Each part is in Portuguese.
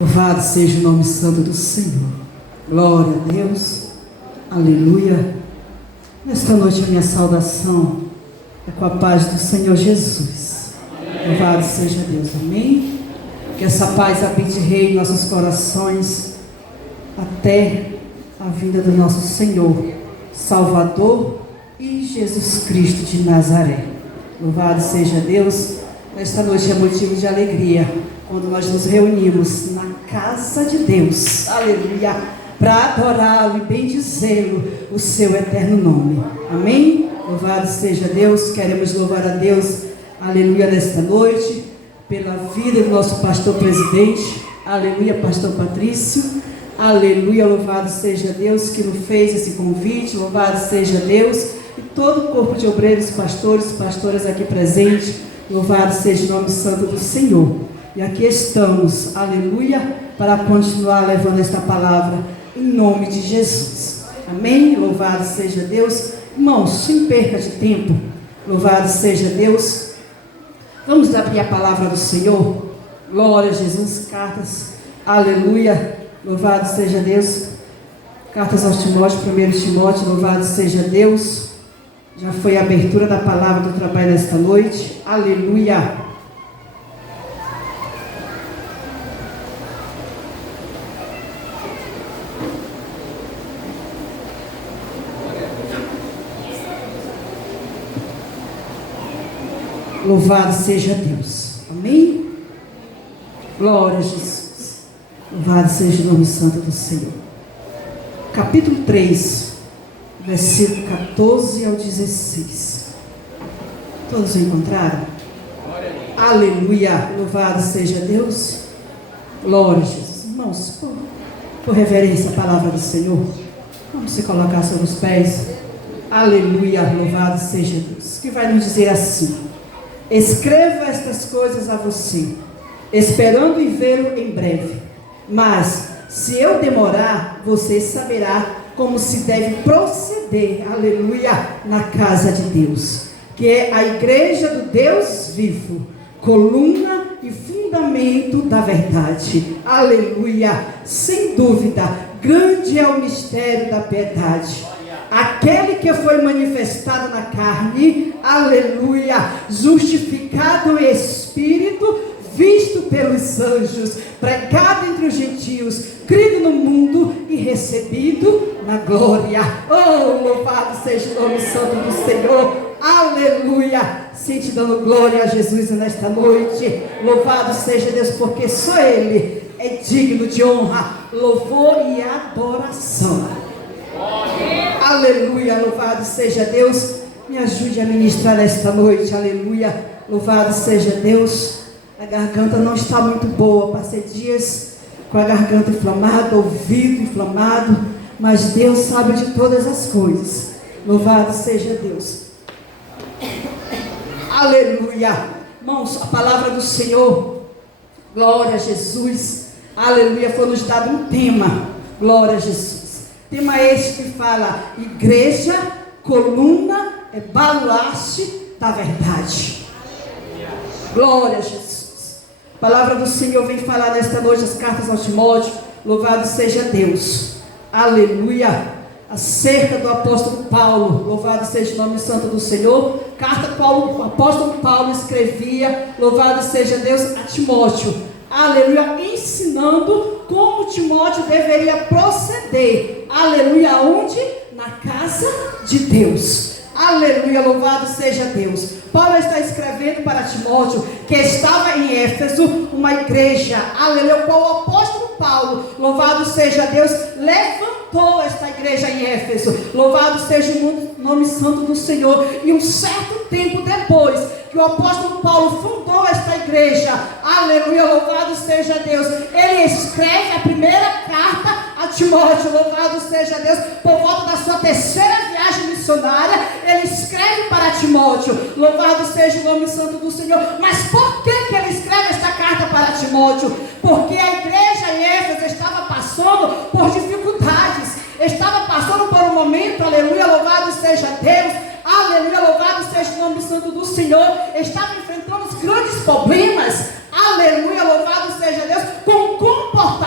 Louvado seja o nome santo do Senhor. Glória a Deus. Aleluia. Nesta noite a minha saudação é com a paz do Senhor Jesus. Louvado seja Deus. Amém. Que essa paz habite rei em nossos corações até a vinda do nosso Senhor, Salvador e Jesus Cristo de Nazaré. Louvado seja Deus. Esta noite é motivo de alegria quando nós nos reunimos na casa de Deus, aleluia, para adorá-lo e bendizê-lo, o seu eterno nome. Amém? Louvado seja Deus. Queremos louvar a Deus, aleluia, nesta noite, pela vida do nosso pastor presidente, aleluia, pastor Patrício, aleluia. Louvado seja Deus que nos fez esse convite. Louvado seja Deus e todo o corpo de obreiros, pastores, pastoras aqui presentes. Louvado seja o nome santo do Senhor. E aqui estamos, aleluia, para continuar levando esta palavra em nome de Jesus. Amém? Louvado seja Deus. Irmãos, sem perca de tempo, louvado seja Deus. Vamos abrir a palavra do Senhor. Glória a Jesus. Cartas, aleluia, louvado seja Deus. Cartas aos Timóteo, 1 Timóteo, louvado seja Deus. Já foi a abertura da palavra do trabalho nesta noite. Aleluia. Louvado seja Deus. Amém? Glória a Jesus. Louvado seja o nome santo do Senhor. Capítulo 3, versículo 14 ao 16. Todos encontraram? Aleluia. Louvado seja Deus. Glória a Jesus. Irmãos, por reverência à palavra do Senhor, vamos se colocar sobre os pés. Aleluia. Louvado seja Deus. Que vai nos dizer assim: escreva estas coisas a você, esperando em vê-lo em breve. Mas, se eu demorar, você saberá como se deve proceder, aleluia, na casa de Deus, que é a igreja do Deus vivo, coluna e fundamento da verdade. Aleluia. Sem dúvida, grande é o mistério da piedade. Aquele que foi manifestado na carne, aleluia, justificado em espírito, visto pelos anjos, pregado entre os gentios, crido no mundo e recebido na glória. Oh, louvado seja o nome santo do Senhor. Aleluia. Sim, te dando glória a Jesus nesta noite. Louvado seja Deus, porque só Ele é digno de honra, louvor e adoração. Aleluia, louvado seja Deus. Me ajude a ministrar nesta noite, aleluia, louvado seja Deus. A garganta não está muito boa, passei dias com a garganta inflamada, ouvido inflamado, mas Deus sabe de todas as coisas. Louvado seja Deus. Aleluia. Irmãos, a palavra do Senhor, glória a Jesus, aleluia, foi nos dado um tema, glória a Jesus. Tema este que fala: igreja, coluna, baluarte da verdade. Glória a Jesus. A palavra do Senhor vem falar nesta noite as cartas aos Timóteo. Louvado seja Deus. Aleluia. Acerca do apóstolo Paulo. Louvado seja o nome santo do Senhor. Carta que o apóstolo Paulo escrevia, louvado seja Deus, a Timóteo. Aleluia, ensinando como Timóteo deveria proceder. Aleluia, onde? Na casa de Deus. Aleluia, louvado seja Deus. Paulo está escrevendo para Timóteo, que estava em Éfeso, uma igreja, aleluia, qual o apóstolo Paulo, louvado seja Deus, levantou esta igreja em Éfeso. Louvado seja o nome santo do Senhor. E um certo tempo depois que o apóstolo Paulo fundou esta igreja, aleluia, louvado seja Deus, ele escreve a primeira carta a Timóteo, louvado seja Deus, por volta da sua terceira viagem missionária, ele escreve para Timóteo, louvado seja o nome santo do Senhor. Mas por que ele escreve esta carta para Timóteo? Porque a igreja em Éfeso estava passando por dificuldades, estava passando por um momento, aleluia, louvado seja Deus, aleluia, louvado seja o nome santo do Senhor, estava enfrentando os grandes problemas, aleluia, louvado seja Deus, com comportamento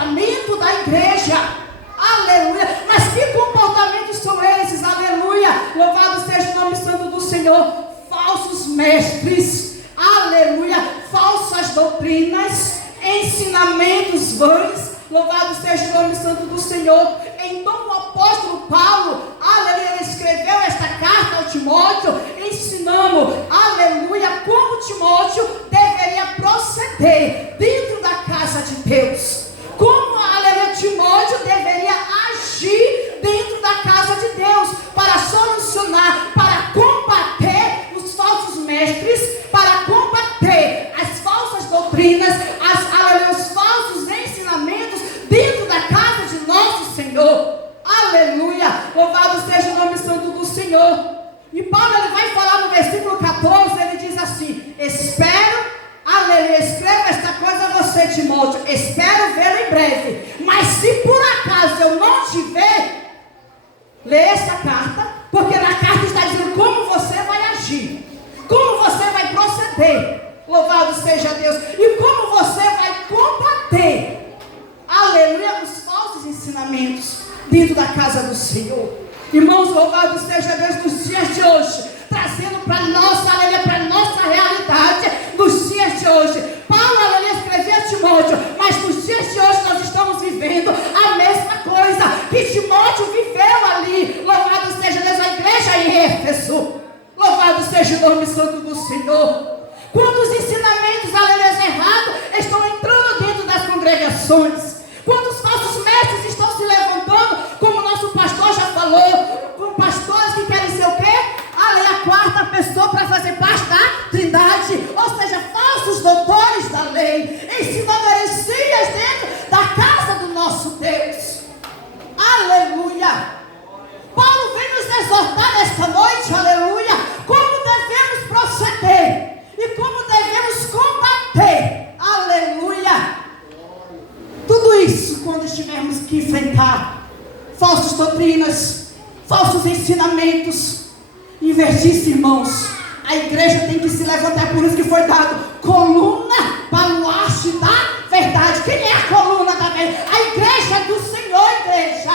mestres, aleluia, falsas doutrinas, ensinamentos vãos. Louvado seja o nome santo do Senhor. Então o apóstolo Paulo, aleluia, escreveu esta carta ao Timóteo, ensinando, aleluia, como Timóteo deveria proceder dentro da casa de Deus. Como, aleluia, Timóteo deveria agir dentro da casa de Deus para solucionar, para combater os falsos mestres, para combater as falsas doutrinas, os falsos ensinamentos dentro da casa de nosso Senhor. Aleluia! Louvado seja o nome santo do Senhor. E Paulo ele vai falar no versículo 14, ele diz assim: espero, aleluia, escreva esta coisa a você, Timóteo, espero vê-lo em breve. Mas se por acaso eu não te ver, lê esta carta, porque na carta está dizendo como você vai agir, como você vai proceder. Louvado seja Deus. E como você vai combater, aleluia, os falsos ensinamentos dentro da casa do Senhor. Irmãos, louvado seja Deus nos dias de hoje, trazendo para nossa, aleluia, para nossa realidade nos dias de hoje. Paulo, aleluia, escrevia a Timóteo, mas nos dias de hoje nós estamos vivendo a mesma coisa que Timóteo viveu ali. Louvado seja Deus, a igreja em Éfeso. Louvado seja o nome santo do Senhor. Quantos ensinamentos, aleluia, errados estão entrando dentro das congregações? Quantos falsos mestres estão se levantando, como o nosso pastor já falou, com pastores que querem ser o quê? Aleluia, a quarta pessoa para fazer parte da Trindade, ou seja, falsos doutores da lei, ensinando heresias dentro da casa do nosso Deus. Aleluia! Paulo vem nos exortar nesta noite, aleluia, como devemos proceder e como devemos combater, aleluia, tudo isso quando estivermos que enfrentar falsas doutrinas, falsos ensinamentos. Investir, irmãos, a igreja tem que se levantar, por isso que foi dado coluna, baluarte da verdade. Quem é a coluna da verdade? A igreja do Senhor, igreja.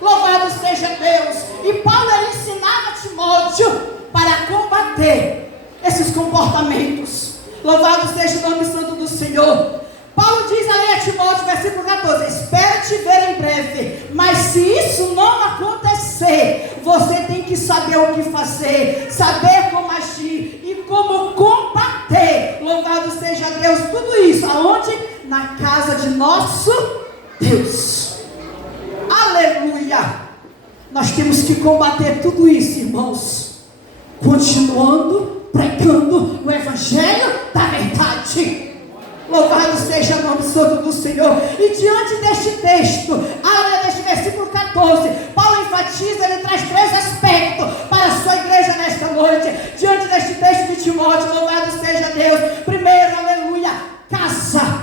Louvado seja Deus. E Paulo ele ensinava a Timóteo para combater esses comportamentos. Louvado seja o nome santo do Senhor. Paulo diz ali a Timóteo, versículo 14: espero te ver em breve, mas se isso não acontecer, você tem que saber o que fazer, saber como agir e como combater. Louvado seja Deus. Tudo isso aonde? Na casa de nosso Deus. Aleluia. Nós temos que combater tudo isso, irmãos, continuando pregando o evangelho da verdade. Louvado seja o nome santo do Senhor. E diante deste texto, deste versículo 14, Paulo enfatiza, ele traz 3 aspectos para a sua igreja nesta noite. Diante deste texto de Timóteo, louvado seja Deus. Primeiro, aleluia, casa.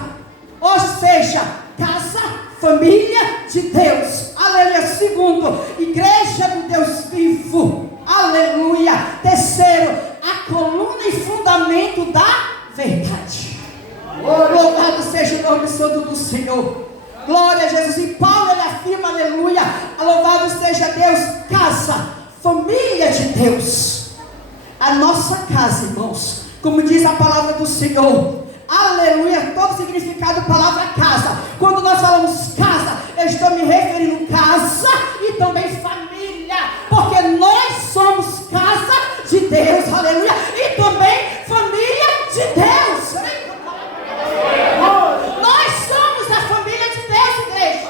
Ou seja, casa, família de Deus. Aleluia. Segundo, igreja do Deus vivo. Aleluia. Terceiro, a coluna e fundamento da verdade. Louvado seja o nome santo do Senhor. Glória a Jesus. E Paulo ele afirma, aleluia, louvado seja Deus, casa, família de Deus. A nossa casa, irmãos, como diz a palavra do Senhor, aleluia, todo o significado da palavra casa. Quando nós falamos casa, eu estou me referindo casa e também família, porque nós somos casa de Deus, aleluia, e também família de Deus. Nós somos a família de Deus, igreja.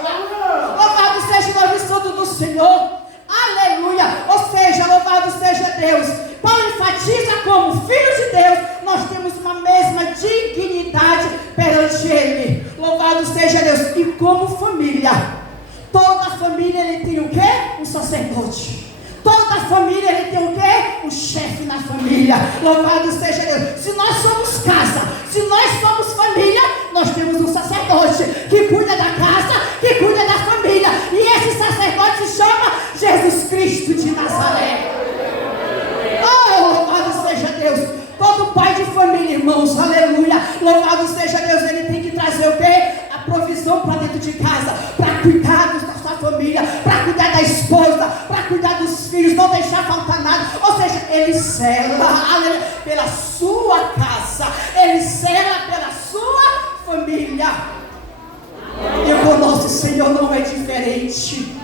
Louvado seja o nome santo do Senhor. Aleluia. Ou seja, louvado seja Deus. Paulo enfatiza como filhos de Deus, nós temos uma mesma dignidade perante Ele. Louvado seja Deus. E como família, toda família ele tem o quê? Um sacerdote. Toda família ele tem o quê? Um chefe na família. Louvado seja Deus. Se nós somos casa, se nós somos família, nós temos um sacerdote que cuida da casa, que cuida da família. E esse sacerdote se chama Jesus Cristo de Nazaré. Oh, louvado seja Deus. Todo pai de família, irmãos, aleluia, louvado seja Deus, ele tem que trazer o quê? A provisão para dentro de casa, para cuidar da sua família, para cuidar da esposa, para cuidar dos filhos, não deixar faltar nada. Ou seja, ele zela, aleluia, pela Senhor não é diferente.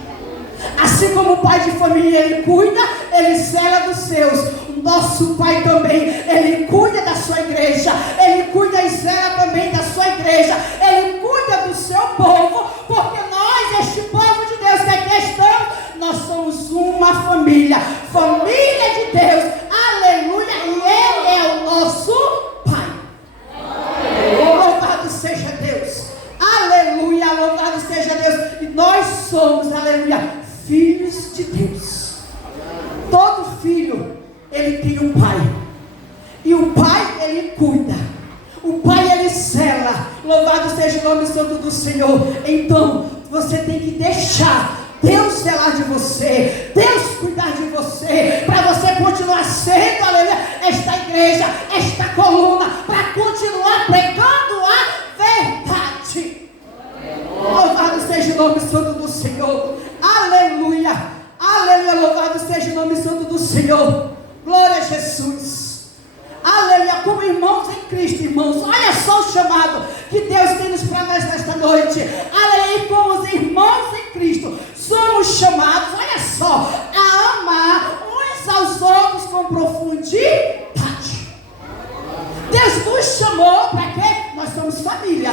Assim como o pai de família, ele cuida, ele zela dos seus. O nosso pai também, ele cuida da sua igreja. Ele cuida e zela também da sua igreja. Ele cuida do seu povo, porque nós, este povo de Deus que aqui estamos, nós somos uma família. Família de Deus. Aleluia. E ele é o nosso pai. Louvado seja Deus. Aleluia. Louvado seja Deus. E nós somos, aleluia, filhos de Deus. Todo filho, ele tem um pai. E o pai, ele cuida. O pai, ele zela. Louvado seja o nome santo do Senhor. Então, você tem que deixar Deus zelar de você, Deus cuidar de você, para você continuar sendo, aleluia, esta igreja, esta coluna, para continuar pregando a verdade. Louvado seja o nome santo do Senhor. Aleluia, aleluia, louvado seja o nome santo do Senhor. Glória a Jesus. Aleluia, como irmãos em Cristo, irmãos, olha só o chamado que Deus tem para nós nesta noite. Aleluia, como os irmãos em Cristo, somos chamados, olha só, a amar uns aos outros com profundidade. Deus nos chamou para quê? Nós somos família.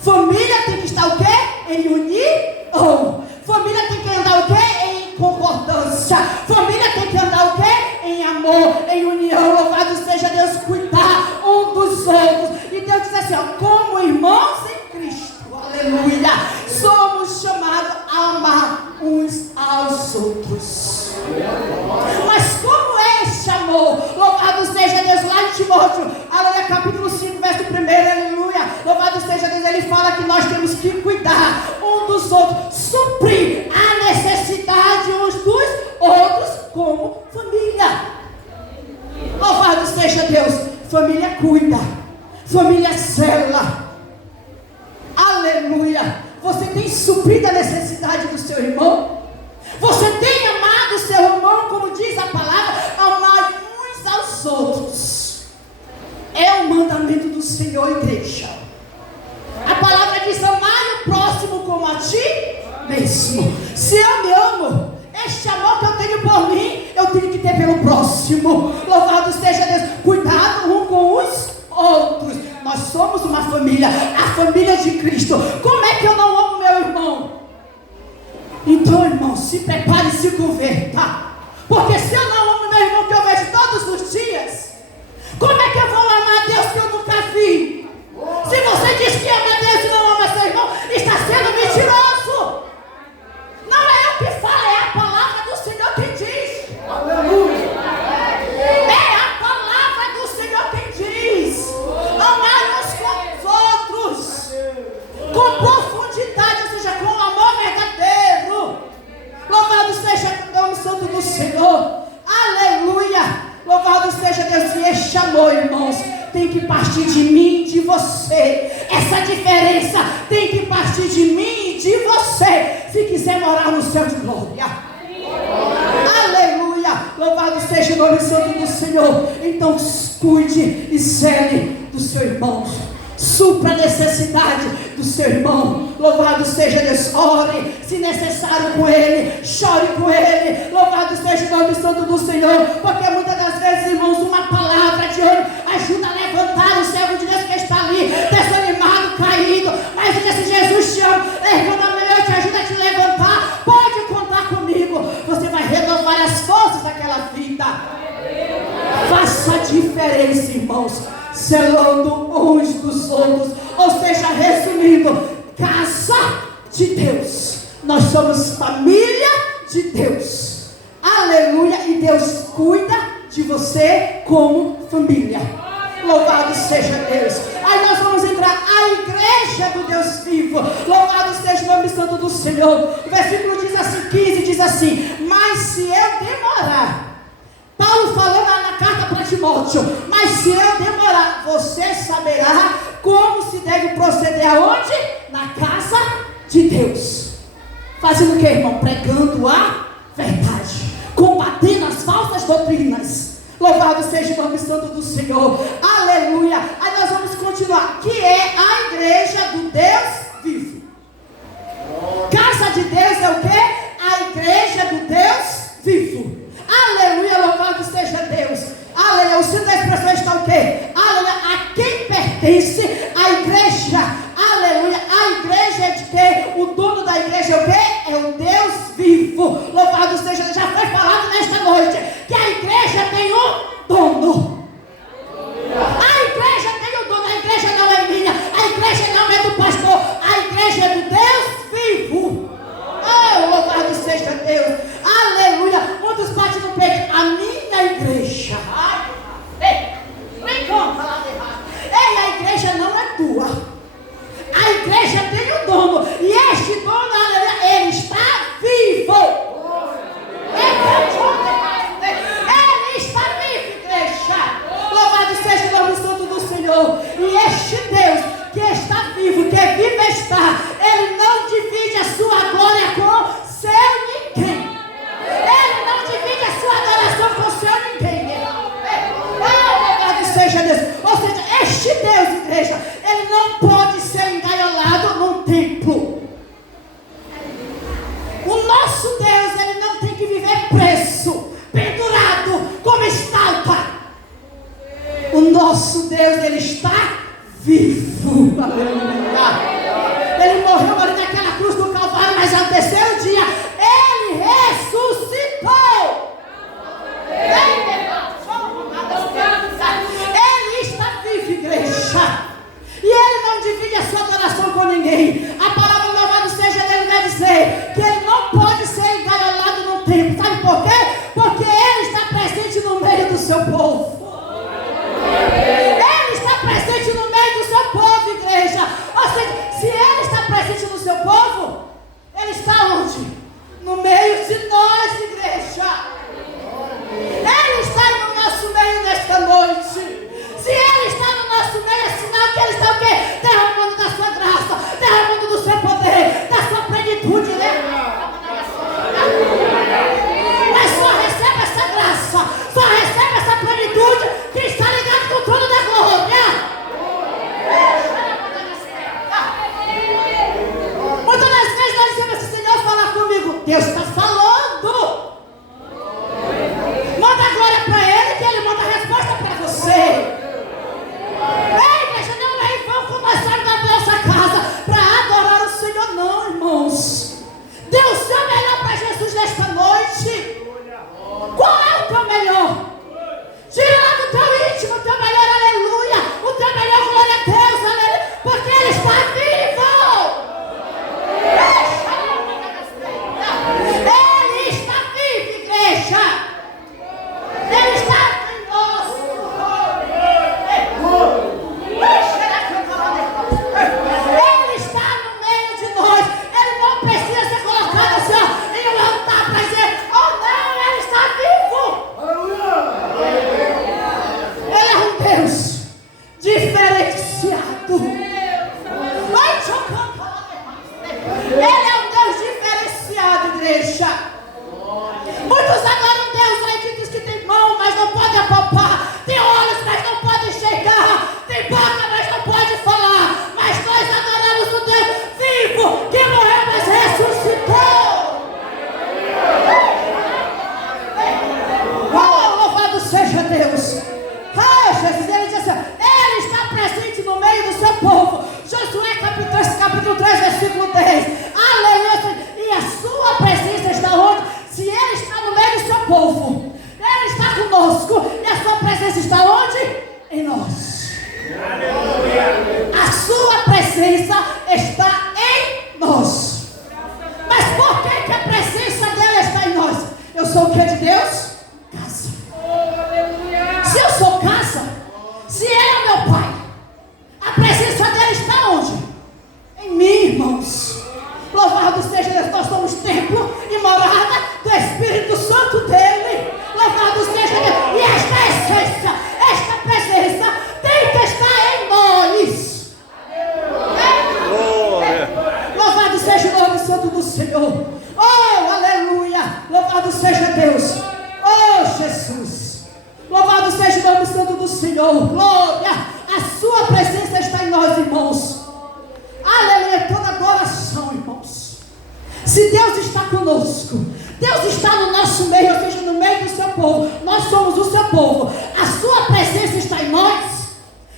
Família tem que estar o quê? Em união. Família tem que andar o quê? Em concordância. Família tem que andar o quê? Em amor, em união. Louvado seja Deus, cuidar um dos outros. E Deus diz assim, ó, como irmãos em Cristo, aleluia, somos chamados a amar uns aos outros. Mas como é esse amor? Louvado seja Deus, lá em Timóteo, aleluia, capítulo 5, verso 1, aleluia, louvado seja Deus, ele fala que nós temos que cuidar um dos outros, suprir a necessidade uns dos outros como família. Louvado seja Deus, família cuida, família zela. Aleluia. Você tem suprido a necessidade do seu irmão? Você tem amado o seu irmão, como diz a palavra, amar uns aos outros. É o mandamento do Senhor, igreja. A palavra diz, amar o próximo como a ti mesmo. Se eu me amo, este amor que eu tenho por mim, eu tenho que ter pelo próximo. Louvado seja Deus. Cuidado um com os outros. Nós somos uma família, a família de Cristo. Como é que eu não amo meu irmão? Então, irmão, se prepare e se converta. Porque se eu não amo meu irmão que eu vejo todos os dias, como é que eu vou amar Deus que eu nunca vi? Se você diz que ama Deus e não ama seu irmão, está sendo mentiroso. Não é eu que falo, é a palavra do Senhor quem diz. Aleluia. É a palavra do Senhor quem diz. Amar uns com os outros, com profundidade, ou seja, com amor verdadeiro. Louvado seja o nome santo do Senhor. Aleluia. Louvado seja Deus. E este amor, irmãos, tem que partir de mim e de você. Essa diferença tem que partir de mim e de você, se quiser morar no céu de glória. Aleluia. Louvado seja o nome santo do Senhor. Então cuide e zele do seu irmão. Supra a necessidade do seu irmão. Louvado seja Deus. Ore, se necessário, com ele. Chore com ele. Louvado seja o nome santo do Senhor. Porque muitas das vezes, irmãos, uma palavra de ânimo ajuda a levantar o servo de Deus que está ali, desanimado, caído. Mas diz assim, Jesus te ama. Quando amanhã eu te ajuda a te levantar, pode contar comigo. Você vai renovar as forças daquela vida. Faça a diferença, irmãos, selando uns dos outros. Ou seja, resumindo, casa de Deus. Nós somos família de Deus. Aleluia. E Deus cuida de você como família. Louvado seja Deus. Aí nós vamos entrar a igreja do Deus vivo. Louvado seja o nome santo do Senhor. O versículo diz assim, 15, diz assim: mas se eu demorar, Paulo falou lá na carta para Timóteo, mas se eu demorar, você saberá como se deve proceder aonde? Na casa de Deus. Fazendo o que, irmão? Pregando a verdade, combatendo as falsas doutrinas. Louvado seja o nome santo do Senhor. Aleluia. Aí nós vamos continuar, que é a igreja do Deus vivo. da igreja é o quê? É o Deus vivo. Louvado seja, já foi falado nesta noite que a igreja tem um dono. A igreja tem um dono, a igreja não é minha, a igreja não é do pastor, a igreja é do Deus vivo. Oh, louvado seja Deus. Aleluia. Muitos batem no peito. A minha igreja. Nem conta lá de errado. Ei, a igreja não é tua. A igreja tem um dono. E este dono, aleluia, ele está vivo. Ele está vivo, igreja. Louvado seja o nome santo do Senhor. E este Deus que está vivo, que vivo está, ele não divide a sua glória com seu ninguém. Ele não divide a sua adoração com seu ninguém. Louvado seja Deus. Ou seja, este Deus, igreja, ele não pode ser engaiolado num templo. O nosso Deus, ele não tem que viver preso, pendurado, como estátua. O nosso Deus, ele está vivo. Aleluia. Ele morreu ali naquela cruz do Calvário, mas ao terceiro dia, ele ressuscitou. Ele está vivo, igreja. E ele não divide a sua adoração com ninguém. A palavra louvado seja dele vai dizer que ele não pode ser engaiolado no templo. Sabe por quê? Porque ele está presente no meio do seu povo. Ele está presente no meio do seu povo, igreja. Ou seja, se ele está presente no seu povo, ele está onde? No meio de nós, igreja. Ele está no nosso meio nesta noite. Se ele está no nosso meio, é sinal que ele está o quê? Derramando da sua graça, derramando do seu poder, da sua plenitude, né? Mas só recebe essa graça, só recebe essa plenitude que está ligado com o trono da glória. Muitas das vezes nós dizemos assim: Senhor, fala comigo. Deus está falando. Manda a glória para ele, que ele manda a resposta para você. Ei, igreja, não é em vão como nós saímos da nossa casa para adorar o Senhor, não, irmãos. Dê o seu melhor para Jesus nesta noite. Qual é o teu melhor? Tira lá do teu íntimo o teu melhor, aleluia. O teu melhor, glória a Deus, aleluia. Porque ele está vivo. Ele está vivo, igreja. Ele está em nós. Ele está no meio de nós. Ele não precisa ser colocado assim, ó, em um altar para dizer: oh não, ele está vivo. Ele é um Deus diferenciado. Ele é um Deus diferenciado, igreja. Muitos adoram Deus aí que diz que tem mão, mas não pode apalpar. Tem olhos, mas não pode enxergar. Tem boca, mas não pode falar. Mas nós adoramos o Deus vivo, que morreu, mas ressuscitou. Oh, louvado seja Deus. Ah, Jesus, ele diz assim: ele está presente no meio do seu povo. Josué capítulo 3, versículo 10. Aleluia. E a sua presença está onde? Se ele está no meio do seu povo, ele está conosco. E a sua presença está onde? Em nós. A sua presença está em nós. Mas por que a presença dele está em nós? Eu sou o que de Deus? Casa. Se eu sou casa, se ele é meu pai, a presença dele está onde? Em mim, irmãos. Louvado seja Deus, nós somos templo e morada do Espírito Santo dele. Louvado seja Deus. E esta essência, esta presença tem que estar em nós. Louvado seja o nome santo do Senhor. Oh, aleluia. Louvado seja Deus. Oh, Jesus. Louvado seja o nome santo do Senhor. Glória. A sua presença está em nós, irmãos. Aleluia. Toda adoração, irmãos. Se Deus está conosco, Deus está no nosso meio, ou seja, no meio do seu povo. Nós somos o seu povo. A sua presença está em nós.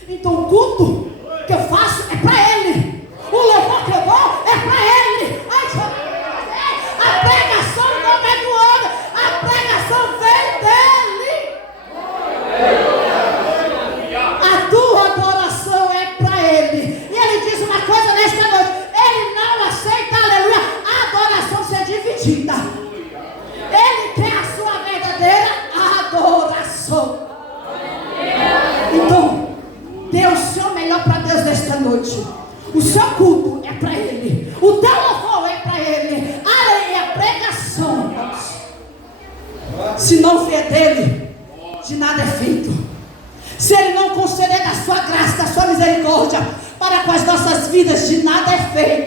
Então o culto que eu faço é para Ele. O louvor que eu dou é para Ele. Ai,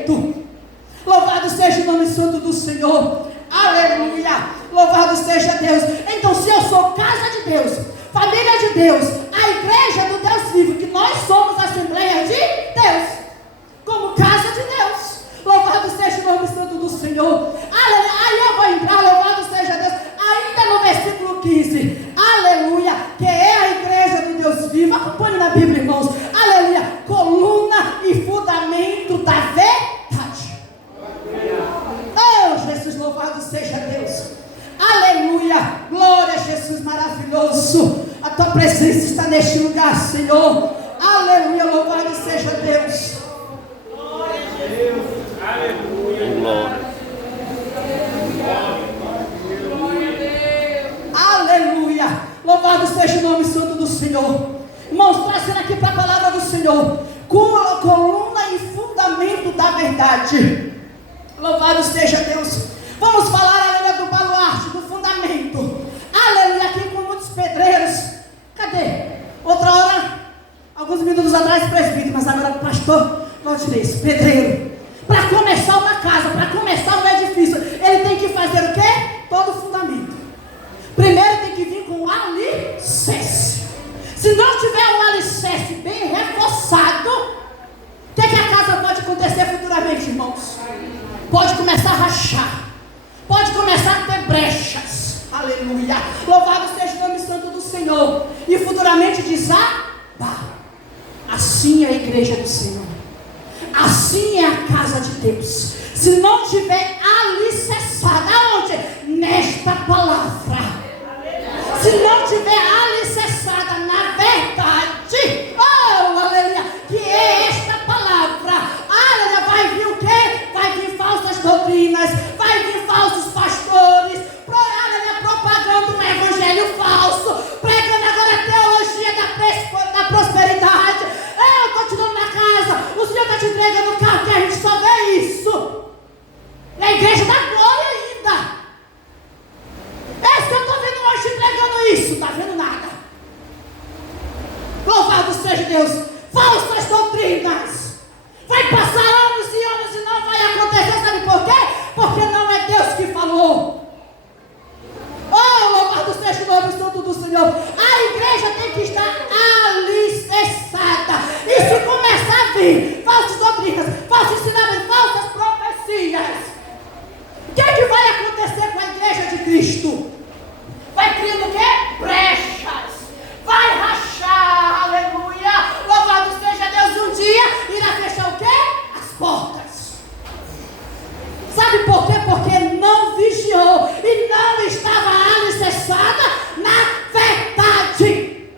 jeito. Louvado seja o nome santo do Senhor. Aleluia. Louvado seja Deus. Então, se eu sou casa de Deus, família de Deus, a igreja do Deus vivo, que nós somos a Assembleia de Deus, como casa de Deus. Louvado seja o nome santo do Senhor. Aleluia. Aí eu vou entrar, louvado seja Deus, ainda no versículo 15. Aleluia. Que é a igreja do Deus vivo. Acompanhe na Bíblia, irmãos. Aleluia. Coluna e fundamento da verdade. Oh, Jesus, louvado seja Deus. Aleluia. Glória a Jesus, maravilhoso. A tua presença está neste lugar, Senhor. Aleluia. Louvado seja Deus. Glória a Deus. Aleluia. Glória. Aleluia. Louvado seja o nome santo do Senhor. Irmãos, trazendo aqui para a palavra do Senhor. Coluna e fundamento da verdade. Louvado seja Deus. Vamos falar, aleluia, do baluarte, do fundamento. Aleluia, aqui com muitos pedreiros. Cadê? Outra hora, alguns minutos atrás, presbítero, mas agora o pastor Valtinez, pedreiro. Para começar uma casa, para começar um edifício, ele tem que fazer o quê? Todo o fundamento. Primeiro tem que vir com o alicerce. Se não tiver um alicerce bem reforçado, o que a casa pode acontecer futuramente, irmãos? Pode começar a rachar, pode começar a ter brechas. Aleluia. Louvado seja o nome santo do Senhor. E futuramente desabar. Assim é a igreja do Senhor. Assim é a casa de Deus. Se não tiver alicerçada, aonde? Nesta palavra. Se não tiver alicerçada na verdade, oh, aleluia, que é esta palavra, aleluia, vai vir o quê? Vai vir falsas doutrinas, vai vir falsos pastores, aleluia, propagando um evangelho falso, pregando agora a teologia da prosperidade. Eu estou te dando na casa, o Senhor está te entregando o carro, que a gente só vê isso. É a igreja da glória ainda. É isso que eu estou vendo hoje entregando isso. Está vendo nada. Louvado seja Deus. Falsas doutrinas. Vai passar anos e anos e não vai acontecer. Sabe por quê? Porque não é Deus que falou. Oh, louvado seja o nome santo do Senhor. A igreja tem que estar alicerçada. E se começar a vir falsas doutrinas, falsos ensinamentos, falsas profecias, o que é que vai acontecer com a igreja de Cristo? Vai criando o quê? Brechas. Vai rachar, aleluia. Louvado seja Deus, um dia irá fechar o quê? As portas. Sabe por quê? Porque não vigiou e não estava alicerçada na verdade.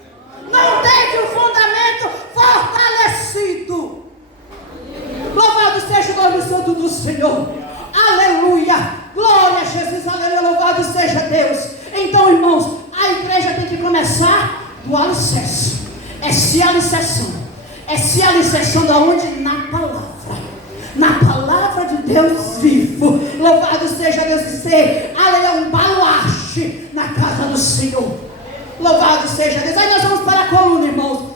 Não teve o fundamento fortalecido. Louvado seja o nome santo do Senhor. Aleluia. Glória a Jesus. Aleluia. Louvado seja Deus. Então, irmãos, a igreja tem que começar do alicerce. É se alicerçando. É se alicerçando aonde? Na palavra. Na palavra de Deus vivo. Louvado seja Deus de ser, aleluia, um baluarte na casa do Senhor. Louvado seja Deus. Aí nós vamos para a coluna, irmãos.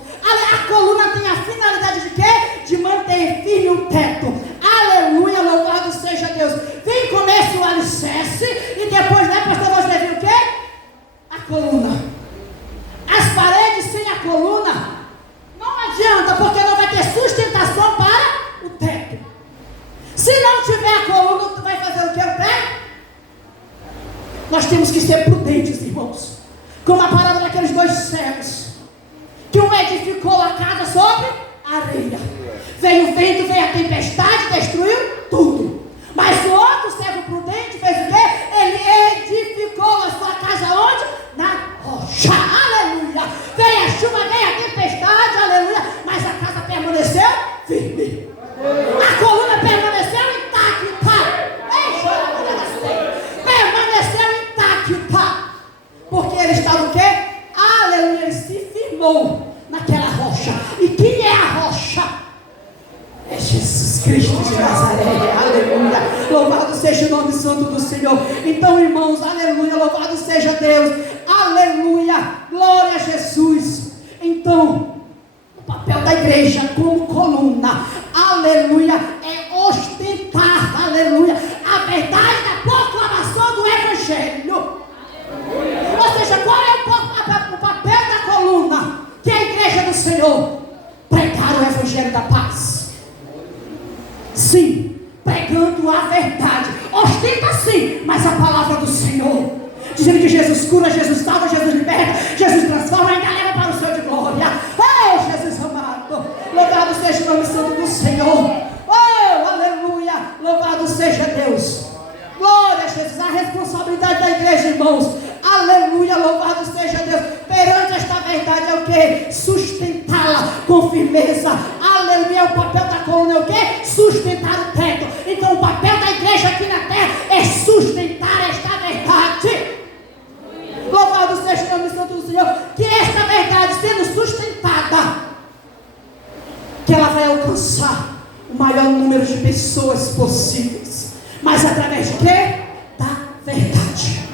A coluna tem a finalidade de quê? De manter firme o teto. Aleluia, louvado seja Deus. Vem começa o alicerce e depois, né, pastor, você viu o quê? A coluna. As paredes sem a coluna não adianta, porque não vai ter sustentação para o teto. Se não tiver a coluna, tu vai fazer o que? O teto? Nós temos que ser prudentes, irmãos. Como a parábola daqueles dois cegos, que um edificou a casa sobre areia. Veio o vento, veio a tempestade, destruiu tudo. Mas o outro servo prudente fez o quê? Ele edificou a sua casa onde? Na rocha. Aleluia. Veio a chuva, veio a tempestade, aleluia. Mas a casa permaneceu firme. A coluna permaneceu intacta. Permaneceu intacta. Porque ele estava o quê? Aleluia. Ele se firmou naquela rocha. E quem é a rocha? É Jesus Cristo de Nazaré. Aleluia. Louvado seja o nome santo do Senhor. Então, irmãos, aleluia. Louvado seja Deus. Aleluia. Glória a Jesus. Então, o papel da igreja como coluna, aleluia, é ostentar ostentando a verdade. Ostenta sim, mas a palavra do Senhor, dizendo que Jesus cura, Jesus salva, Jesus liberta, Jesus transforma, ainda leva para o céu de glória. Oh, Jesus amado, louvado seja o nome santo do Senhor. Oh, aleluia, louvado seja Deus. Glória a Jesus, a responsabilidade da igreja, irmãos. Aleluia, louvado seja Deus. Perante esta verdade é o que? Sustentá-la com firmeza. Aleluia, o papel da coluna é o que? Sustentar o teto. Então o papel da igreja aqui na terra é sustentar esta verdade. Louvado seja o nome santo do Senhor. Que esta verdade sendo sustentada, que ela vai alcançar o maior número de pessoas possíveis. Mas através de quê? Da verdade.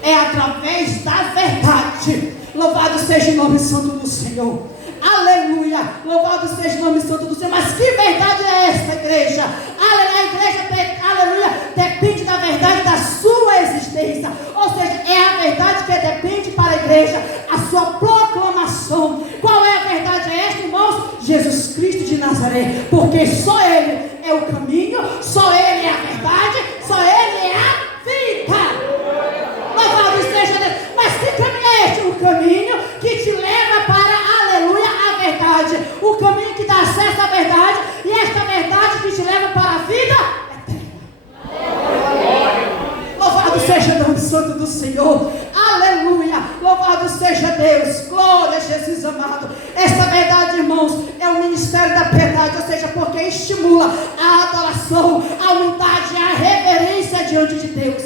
É através da verdade. Louvado seja o nome santo do Senhor. Aleluia. Louvado seja o nome santo do Senhor. Mas que verdade é esta, igreja? A igreja, aleluia, depende da verdade da sua existência. Ou seja, é a verdade que depende para a igreja, a sua proclamação. Qual é a verdade esta, irmãos? Jesus Cristo de Nazaré. Porque só Ele é o caminho, só Ele é a verdade, só Ele é a vida. Louvado seja Deus. Mas que caminho é este? O caminho que te leva para, aleluia, a verdade. O caminho que dá acesso à verdade. E esta verdade que te leva para a vida eterna. Louvado seja o nome santo do Senhor. Aleluia. Louvado seja Deus. Glória a Jesus amado. Esta verdade, irmãos, é o ministério da piedade. Ou seja, porque estimula a adoração, a humildade, a reverência diante de Deus.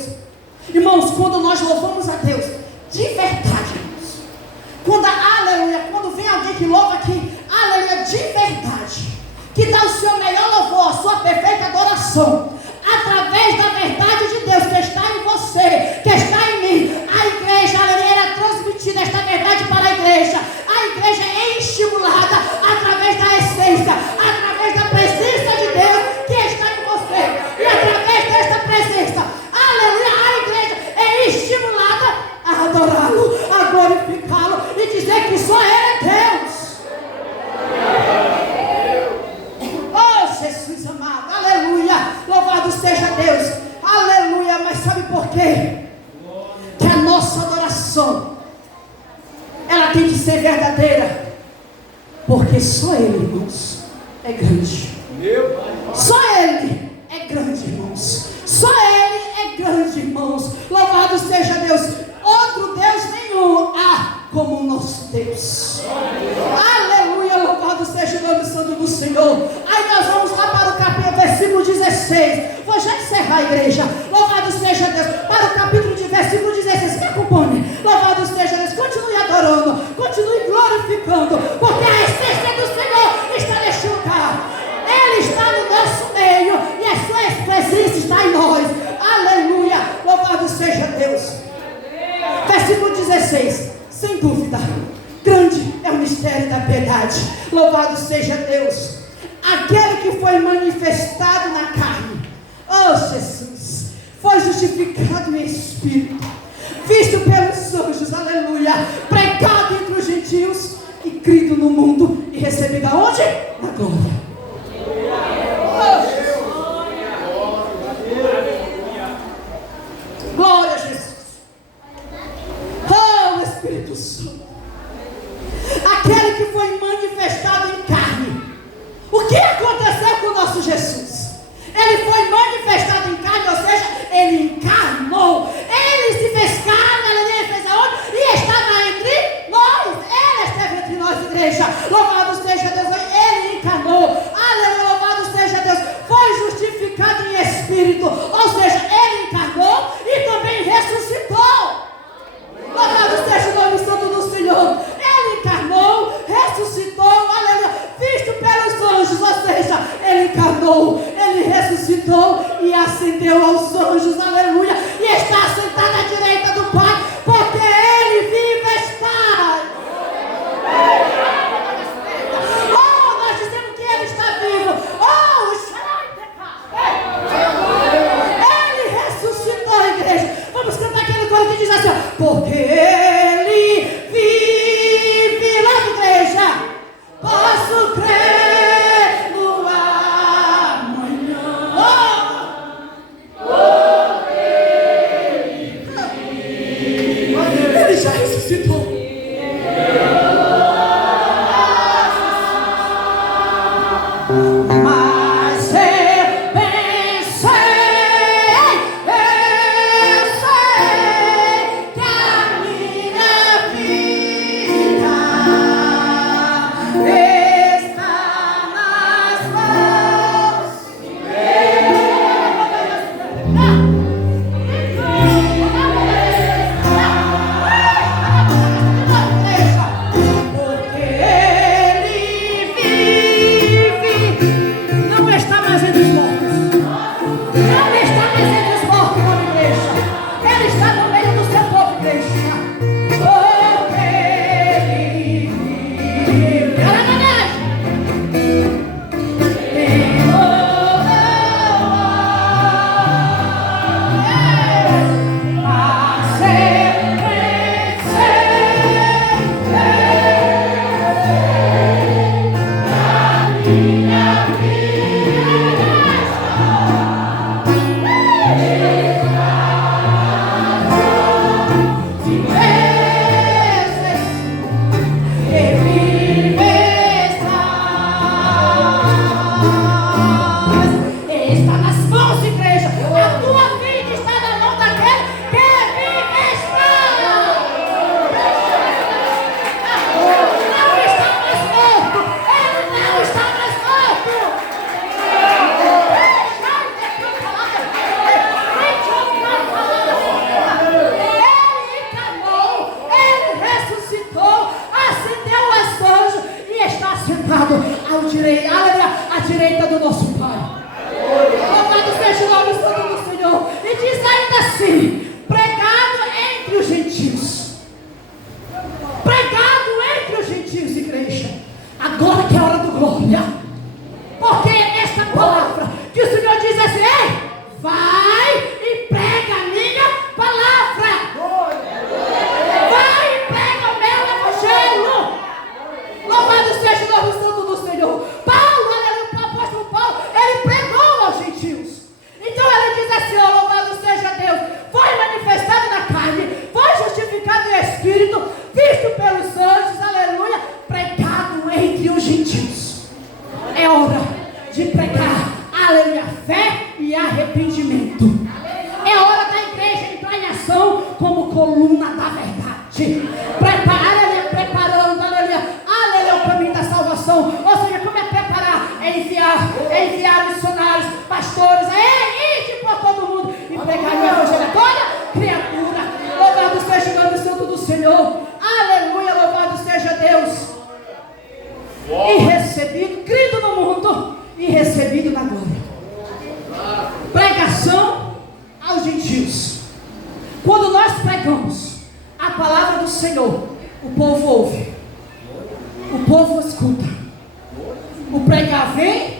Irmãos, quando nós louvamos a Deus de verdade, irmãos, aleluia, quando vem alguém que louva aqui, aleluia, de verdade, que dá o seu melhor louvor, a sua perfeita adoração, através da verdade de Deus que está em você, que está em mim, a igreja, aleluia, é transmitida esta verdade para a igreja é estimulada através da essência, através da presença de Deus que está em você, e através desta presença, aleluia, a igreja é estimulada a adorá-lo, a glorificá-lo e dizer que só Ele é Deus. Oh, Jesus amado, aleluia, louvado seja Deus, aleluia. Mas sabe por quê? Que a nossa adoração, ela tem que ser verdadeira, porque só Ele, irmãos, é grande. Só Ele é grande, irmãos. Só Ele é grande, irmãos. Louvado seja Deus. Outro Deus nenhum há como o nosso Deus. Aleluia, louvado seja o nome santo do Senhor. Aí nós vamos lá para o capítulo, versículo 16. Vou já encerrar a igreja. Louvado seja Deus. Para o capítulo de versículo 16. Me acompanhe. Louvado seja Deus. Continue adorando. Continue glorificando. Porque a essência do Senhor está neste lugar. Ele está no nosso meio. E a sua presença está em nós. Aleluia. Louvado seja Deus. Versículo 16. Sem dúvida, grande é o mistério da piedade. Louvado seja Deus. Aquele que foi manifestado na carne, oh Jesus, foi justificado em espírito, visto pelos anjos, aleluia, pregado entre os gentios e crido no mundo e recebido aonde? Na glória. Glória a Jesus. Oh, Espírito Santo. Aquele que foi manifestado em carne. O que aconteceu com o nosso Jesus? Ele foi manifestado em carne, ou seja, Ele encarnou. Ele se fez carne, ele fez aonde? E estava entre nós. Ele esteve entre nós, igreja. Louvado seja Deus. Ele encarnou. Aleluia, louvado seja Deus. Foi justificado em espírito. Ou seja, Ele encarnou e também ressuscitou. Louvado seja o nome santo do Senhor. Ele encarnou, ressuscitou, aleluia, visto pelos anjos, ou seja, Ele encarnou, Ele ressuscitou e ascendeu aos anjos, aleluia, e está sentado à direita do Pai, porque Ele vive está. Oh, nós dizemos que Ele está vivo. Oh, Ele ressuscitou, igreja. Vamos cantar aquele coro que diz assim, porque Ele vive lá na igreja, posso crer no amanhã. Oh! arrependimento. É hora da igreja entrar em ação como coluna da verdade. Preparando, aleluia, o caminho da salvação. Ou seja, como é preparar? É enviar missionários, pastores, ir por todo mundo e pregar o evangelho a toda criatura. Louvado seja o nome santo do Senhor. Aleluia, louvado seja Deus. E recebido, crido no mundo e recebido na glória. Pregação aos gentios. Quando nós pregamos a palavra do Senhor, o povo ouve, o povo escuta. O pregar vem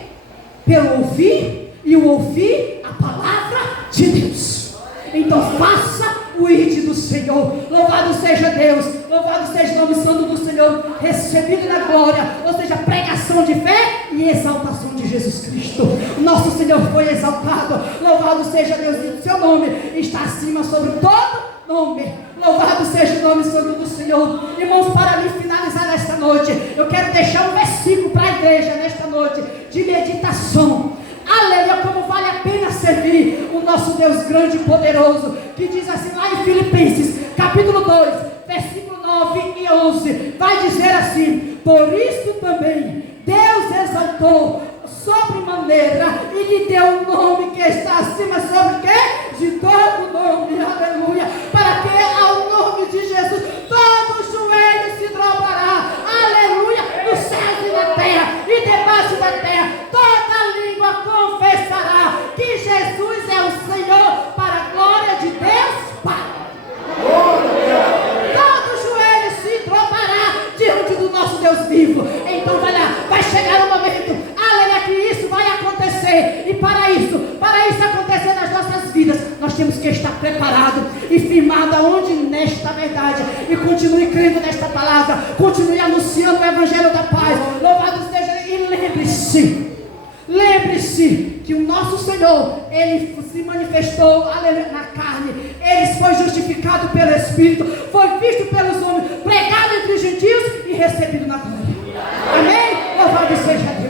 pelo ouvir, e o ouvir a palavra de Deus. Então faça o ide do Senhor. Louvado seja Deus, louvado seja o nome santo do Senhor, recebido na glória, ou seja, pregação de fé e exaltação de Jesus Cristo. Nosso Senhor foi exaltado. Louvado seja Deus, e o seu nome está acima sobre todo nome. Louvado seja o nome santo do Senhor. Irmãos, para me finalizar nesta noite, eu quero deixar um versículo para a igreja nesta noite de meditação. Aleluia, como vale a pena servir o nosso Deus grande e poderoso, que diz assim lá em Filipenses, capítulo 2, versículo 9 e 11, vai dizer assim: por isso também Deus exaltou sobremaneira e lhe deu um nome que está acima sobre o quê? De todo nome, aleluia, para que ao nome de Jesus todo joelho se dobrará, aleluia, nos céus e na terra e debaixo da terra, toda língua confessará que Jesus é o Senhor, para a glória de Deus Pai. Todo joelho se dobrará diante do nosso Deus vivo. Então vai lá, vai chegar o momento, aleluia, que isso vai acontecer. E para isso acontecer nas nossas vidas, nós temos que estar preparados e firmados aonde nesta verdade. E continue crendo nesta palavra, continue anunciando o evangelho da paz. Louvado seja. E lembre-se que o nosso Senhor, Ele se manifestou, aleluia, na carne. Ele foi justificado pelo Espírito, foi visto pelos homens, pregado entre os gentios e recebido na glória. Amém? Louvado seja Deus.